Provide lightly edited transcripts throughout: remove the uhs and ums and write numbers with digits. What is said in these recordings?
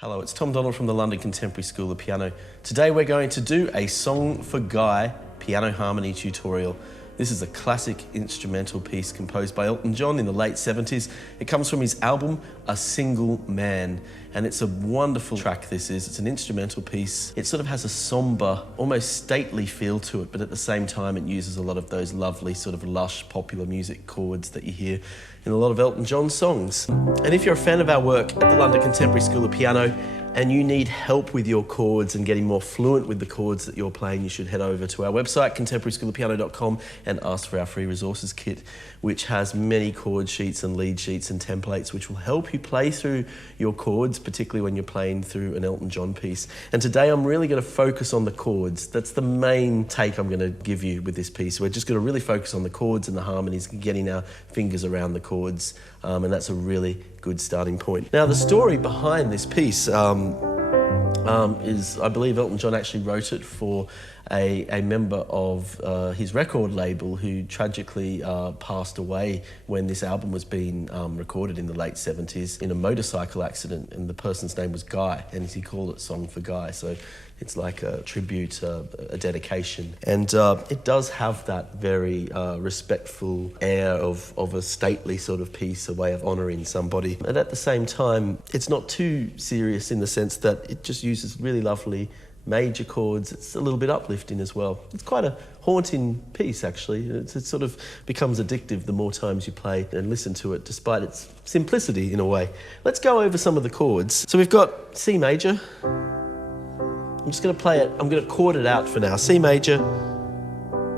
Hello, it's Tom Donald from the London Contemporary School of Piano. Today we're going to do a Song for Guy piano harmony tutorial. This is a classic instrumental piece composed by Elton John in the late 70s. It comes from his album, A Single Man, and it's a wonderful track this is. It's an instrumental piece. It sort of has a somber, almost stately feel to it, but at the same time it uses a lot of those lovely sort of lush popular music chords that you hear in a lot of Elton John songs. And if you're a fan of our work at the London Contemporary School of Piano and you need help with your chords and getting more fluent with the chords that you're playing, you should head over to our website, contemporaryschoolofpiano.com, and ask for our free resources kit, which has many chord sheets and lead sheets and templates which will help you play through your chords, particularly when you're playing through an Elton John piece. And today I'm really going to focus on the chords. That's the main take I'm going to give you with this piece. We're just going to really focus on the chords and the harmonies, getting our fingers around the chords, and that's a really good starting point. Now, the story behind this piece is, I believe Elton John actually wrote it for a member of his record label who tragically passed away when this album was being recorded in the late 70s in a motorcycle accident, and the person's name was Guy, and he called it Song for Guy. So it's like a tribute, a dedication. And it does have that very respectful air of a stately sort of piece, a way of honouring somebody. And at the same time, it's not too serious in the sense that it just uses really lovely major chords. It's a little bit uplifting as well. It's quite a haunting piece, actually. It sort of becomes addictive the more times you play and listen to it, despite its simplicity in a way. Let's go over some of the chords. So we've got C major. I'm just going to play it, I'm going to chord it out for now. C major,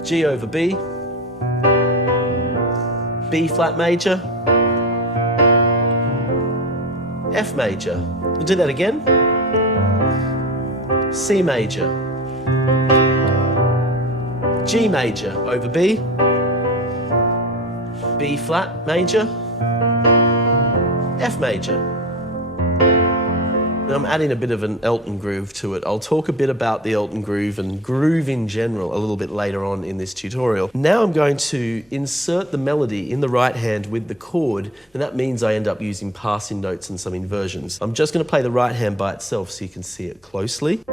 G over B, B flat major, F major. We'll do that again. C major, G major over B, B flat major, F major. Now I'm adding a bit of an Elton groove to it. I'll talk a bit about the Elton groove and groove in general a little bit later on in this tutorial. Now I'm going to insert the melody in the right hand with the chord, and that means I end up using passing notes and some inversions. I'm just going to play the right hand by itself so you can see it closely.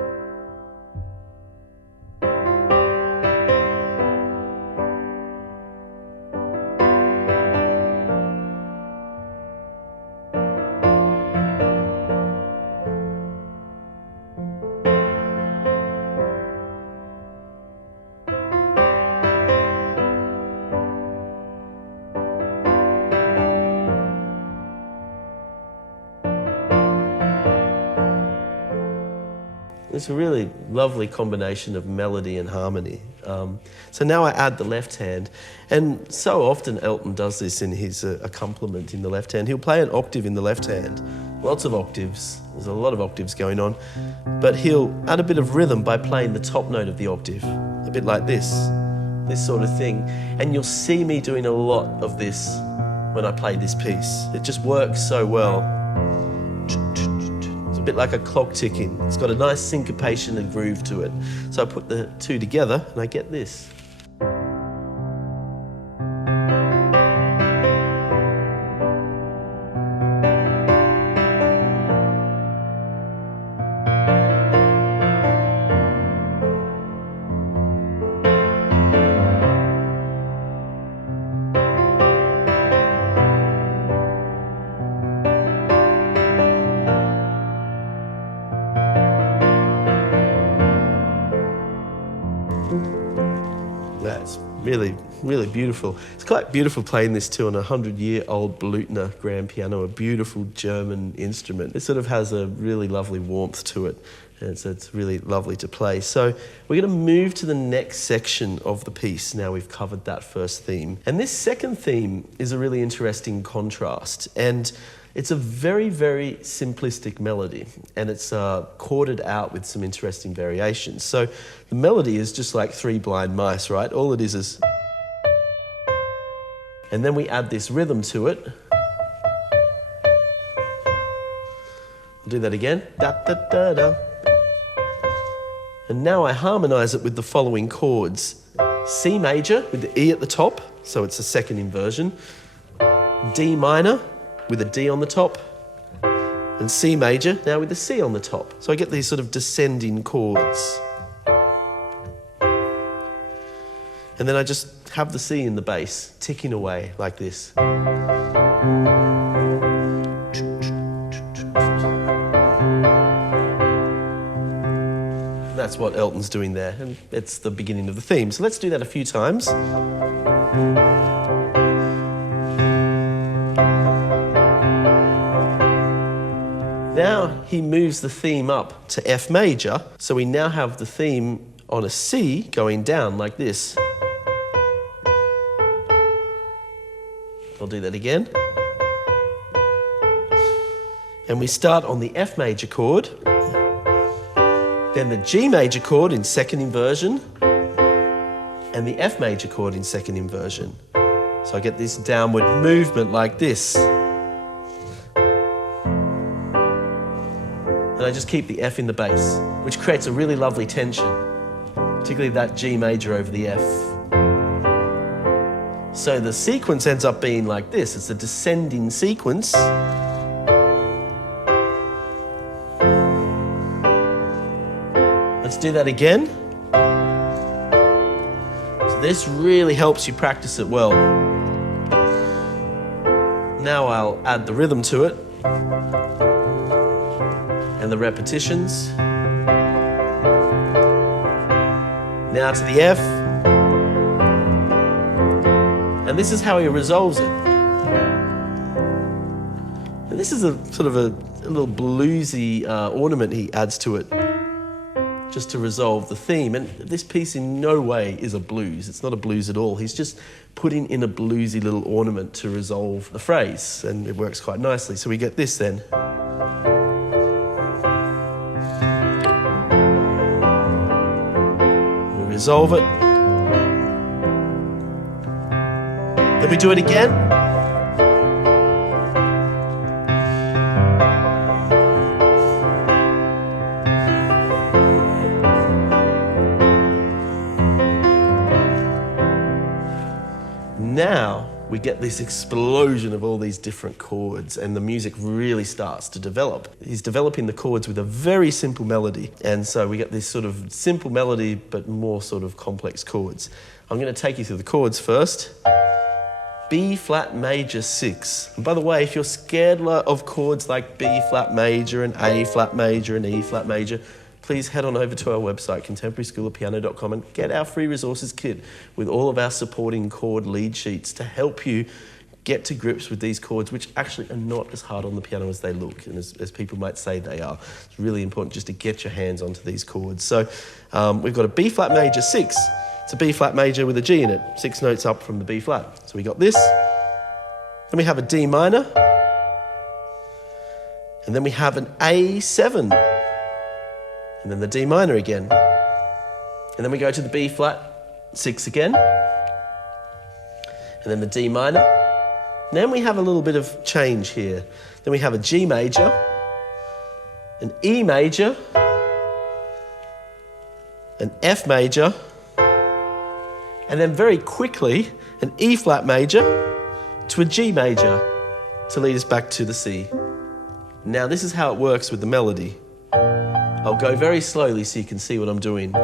It's a really lovely combination of melody and harmony. So now I add the left hand, and so often Elton does this in his accompaniment in the left hand. He'll play an octave in the left hand, lots of octaves, there's a lot of octaves going on, but he'll add a bit of rhythm by playing the top note of the octave, a bit like this sort of thing. And you'll see me doing a lot of this when I play this piece. It just works so well. Bit like a clock ticking. It's got a nice syncopation and groove to it. So I put the two together and I get this. That's really, really beautiful. It's quite beautiful playing this too on a 100-year-old Blüthner grand piano, a beautiful German instrument. It sort of has a really lovely warmth to it, and so it's really lovely to play. So we're going to move to the next section of the piece now we've covered that first theme. And this second theme is a really interesting contrast, and it's a very, very simplistic melody, and it's chorded out with some interesting variations. So the melody is just like Three Blind Mice, right? All it is... And then we add this rhythm to it. I'll do that again. Da, da, da, da. And now I harmonise it with the following chords. C major with the E at the top, so it's a second inversion. D minor with a D on the top, and C major, now with the C on the top. So I get these sort of descending chords. And then I just have the C in the bass, ticking away like this. That's what Elton's doing there, and it's the beginning of the theme. So let's do that a few times. Now he moves the theme up to F major, so we now have the theme on a C going down like this. I'll do that again. And we start on the F major chord, then the G major chord in second inversion, and the F major chord in second inversion. So I get this downward movement like this. And I just keep the F in the bass, which creates a really lovely tension, particularly that G major over the F. So the sequence ends up being like this. It's a descending sequence. Let's do that again. So this really helps you practice it well. Now I'll add the rhythm to it and the repetitions. Now to the F. And this is how he resolves it. And this is a sort of a little bluesy ornament he adds to it, just to resolve the theme. And this piece in no way is a blues. It's not a blues at all. He's just putting in a bluesy little ornament to resolve the phrase, and it works quite nicely. So we get this then. We resolve it. Then we do it again. Now we get this explosion of all these different chords, and the music really starts to develop. He's developing the chords with a very simple melody, and so we get this sort of simple melody but more sort of complex chords. I'm going to take you through the chords first. B flat major 6. And by the way, if you're scared of chords like B flat major and A flat major and E flat major, please head on over to our website, contemporaryschoolofpiano.com, and get our free resources kit with all of our supporting chord lead sheets to help you get to grips with these chords, which actually are not as hard on the piano as they look, and as people might say they are. It's really important just to get your hands onto these chords. So we've got a B flat major 6. It's a B flat major with a G in it, 6 notes up from the B flat. So we got this. Then we have a D minor. And then we have an A7. And then the D minor again. And then we go to the B flat 6 again. And then the D minor. And then we have a little bit of change here. Then we have a G major, an E major, an F major, and then very quickly an E flat major to a G major to lead us back to the C. Now this is how it works with the melody. I'll go very slowly so you can see what I'm doing.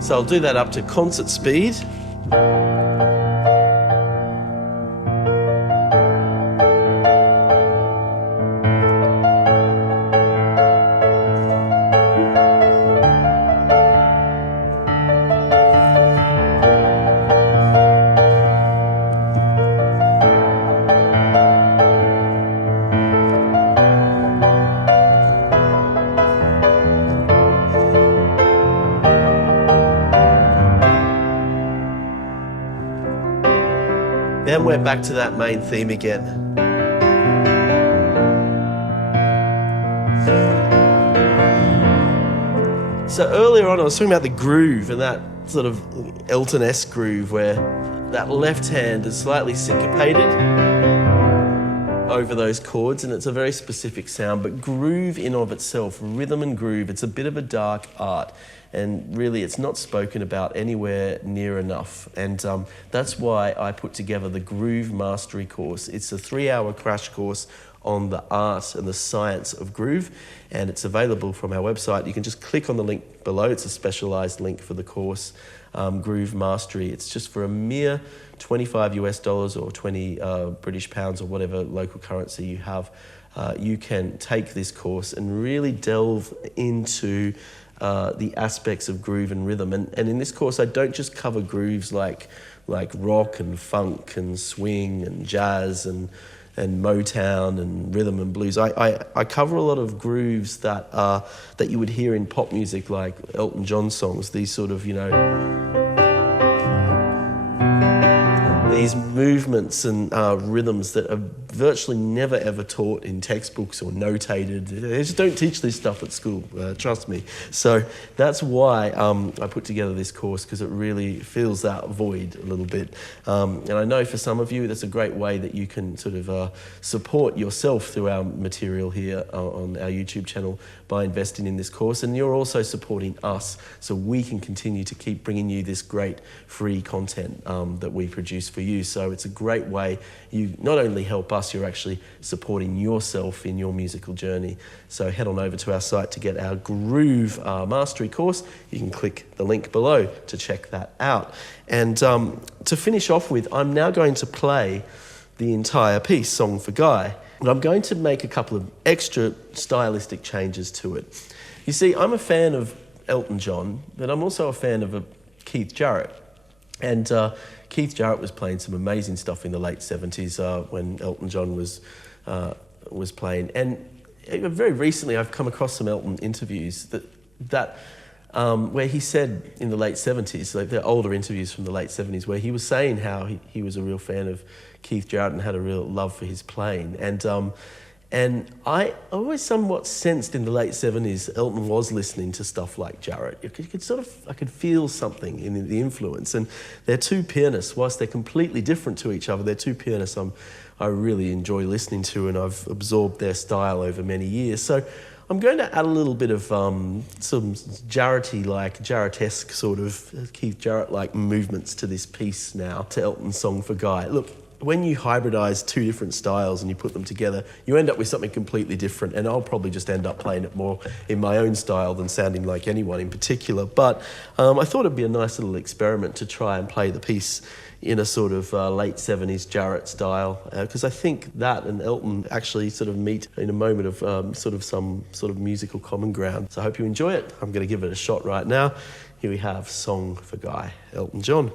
So I'll do that up to concert speed. And we're back to that main theme again. So earlier on I was talking about the groove, and that sort of Elton-esque groove where that left hand is slightly syncopated over those chords, and it's a very specific sound. But groove in of itself, rhythm and groove, it's a bit of a dark art, and really it's not spoken about anywhere near enough. And that's why I put together the Groove Mastery course. It's a 3-hour crash course on the art and the science of groove, and it's available from our website. You can just click on the link below. It's a specialized link for the course, Groove Mastery. It's just for a mere $25 US or 20 British pounds or whatever local currency you have. You can take this course and really delve into the aspects of groove and rhythm. And in this course, I don't just cover grooves like rock and funk and swing and jazz and Motown and rhythm and blues. I cover a lot of grooves that you would hear in pop music, like Elton John songs. These sort of, these movements and rhythms that are virtually never ever taught in textbooks or notated. They just don't teach this stuff at school, trust me. So that's why I put together this course, because it really fills that void a little bit. And I know for some of you that's a great way that you can sort of support yourself through our material here on our YouTube channel by investing in this course. And you're also supporting us so we can continue to keep bringing you this great free content that we produce for you. So it's a great way. You not only help us, you're actually supporting yourself in your musical journey. So head on over to our site to get our Groove Mastery course. You can click the link below to check that out. And to finish off with, I'm now going to play the entire piece, Song for Guy. And I'm going to make a couple of extra stylistic changes to it. You see, I'm a fan of Elton John, but I'm also a fan of Keith Jarrett. And Keith Jarrett was playing some amazing stuff in the late 70s when Elton John was playing. And very recently I've come across some Elton interviews where he said in the late 70s, like the older interviews from the late 70s, where he was saying how he was a real fan of Keith Jarrett and had a real love for his playing. And I always somewhat sensed in the late 70s Elton was listening to stuff like Jarrett. I could feel something in the influence. And they're two pianists, whilst they're completely different to each other, they're two pianists I really enjoy listening to, and I've absorbed their style over many years. So I'm going to add a little bit of some Jarrett-esque sort of Keith Jarrett-like movements to this piece now, to Elton's Song for Guy. Look, when you hybridize two different styles and you put them together, you end up with something completely different, and I'll probably just end up playing it more in my own style than sounding like anyone in particular. But I thought it'd be a nice little experiment to try and play the piece in a sort of late 70s Jarrett style, because I think that and Elton actually sort of meet in a moment of some sort of musical common ground. So I hope you enjoy it. I'm going to give it a shot right now. Here we have Song for Guy, Elton John.